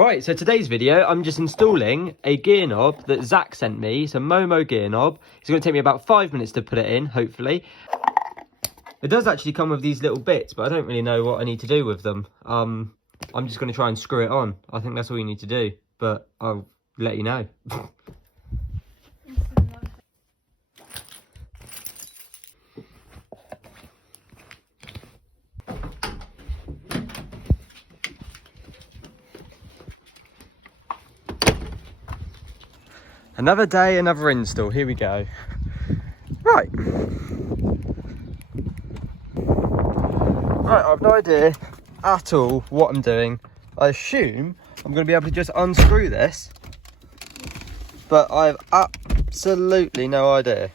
Right, so today's video, I'm just installing a gear knob that Zach sent me. It's a MOMO gear knob. It's going to take me about 5 minutes to put it in, hopefully. It does actually come with these little bits, but I don't really know what I need to do with them. I'm just going to try and screw it on. I think that's all you need to do, but I'll let you know. Another day, another install. Here we go. Right. Right, I've no idea at all what I'm doing. I assume I'm going to be able to just unscrew this, but I have absolutely no idea.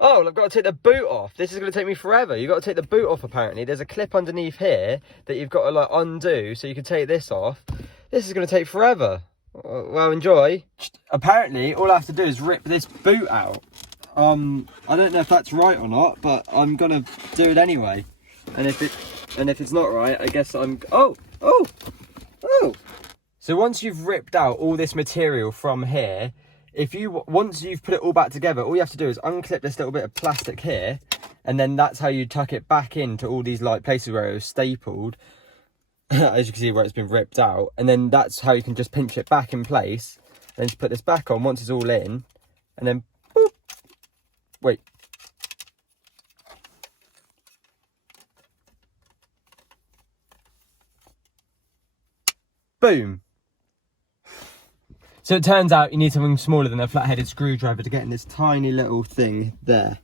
Oh, well, I've got to take the boot off. This is going to take me forever. You've got to take the boot off, apparently. There's a clip underneath here that you've got to, like, undo so you can take this off. This is going to take forever. Well, enjoy. Apparently, all I have to do is rip this boot out. I don't know if that's right or not, but I'm gonna do it anyway. And if it's not right, I guess I'm. Oh! So once you've ripped out all this material from here, once you've put it all back together, all you have to do is unclip this little bit of plastic here, and then that's how you tuck it back into all these like places where it was stapled. As you can see where it's been ripped out, and then that's how you can just pinch it back in place, then just put this back on once it's all in, and then boop. Wait, boom. So it turns out you need something smaller than a flat-headed screwdriver to get in this tiny little thing there.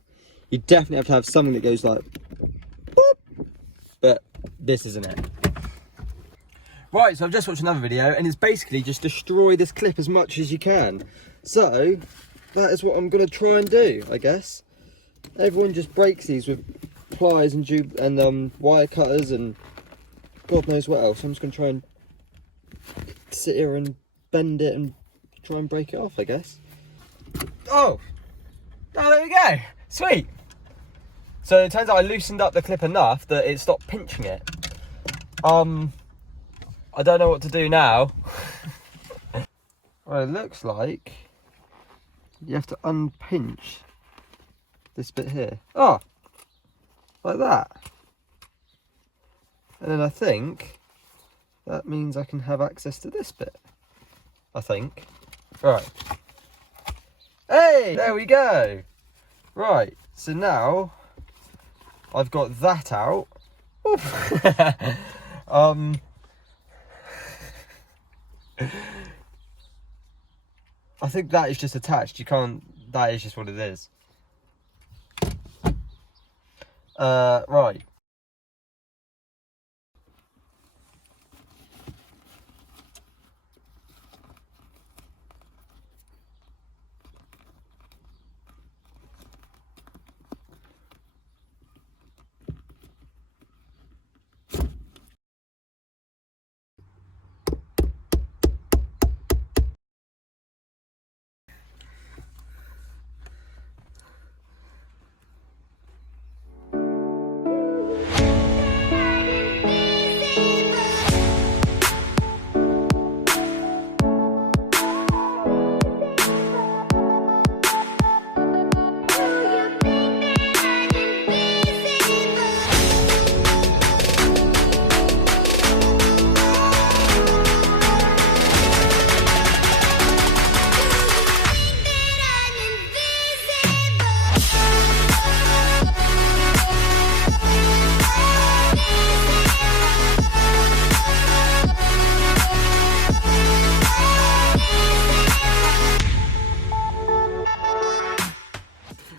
You definitely have to have something that goes like boop, but this isn't it. Right, so I've just watched another video, and it's basically just destroy this clip as much as you can. So, that is what I'm going to try and do, I guess. Everyone just breaks these with pliers and wire cutters and God knows what else. I'm just going to try and sit here and bend it and try and break it off, I guess. Oh, there we go. Sweet. So it turns out I loosened up the clip enough that it stopped pinching it. I don't know what to do now. Well, it looks like you have to unpinch this bit here. Oh, like that. And then I think that means I can have access to this bit. I think. Right. Hey, there we go. Right, so now I've got that out. I think that is just attached. You can't, that is just what it is. Right.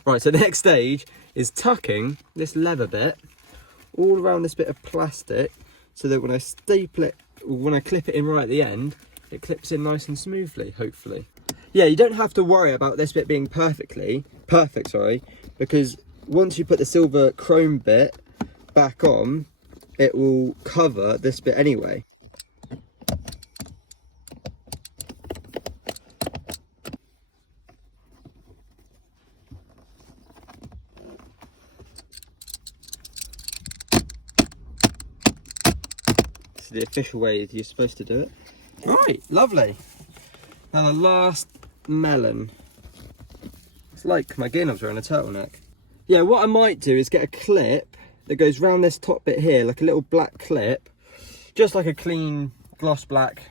Right, so the next stage is tucking this leather bit all around this bit of plastic so that when I staple it, or when I clip it in right at the end, it clips in nice and smoothly, hopefully. Yeah, you don't have to worry about this bit being perfect, because once you put the silver chrome bit back on, it will cover this bit anyway. This is the official way you're supposed to do it. Right, lovely. Now the last melon. It's like my gear knobs are on a turtleneck. Yeah, what I might do is get a clip that goes round this top bit here, like a little black clip, just like a clean gloss black,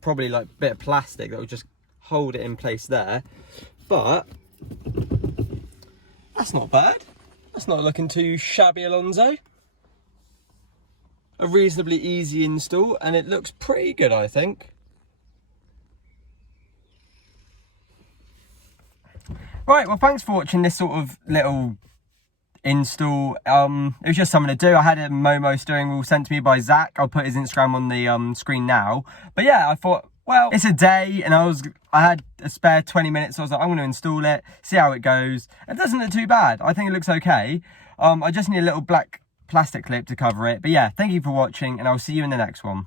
probably like bit of plastic that will just hold it in place there. But that's not bad. That's not looking too shabby, Alonso. A reasonably easy install, and it looks pretty good, I think. Right, well, thanks for watching this sort of little install. It was just something to do. I had a MOMO steering wheel sent to me by Zach. I'll put his Instagram on the screen now. But yeah, I thought, well, it's a day, and I had a spare 20 minutes, so I was like, I'm going to install it, see how it goes. It doesn't look too bad. I think it looks okay. I just need a little black plastic clip to cover it. But yeah, thank you for watching, and I'll see you in the next one.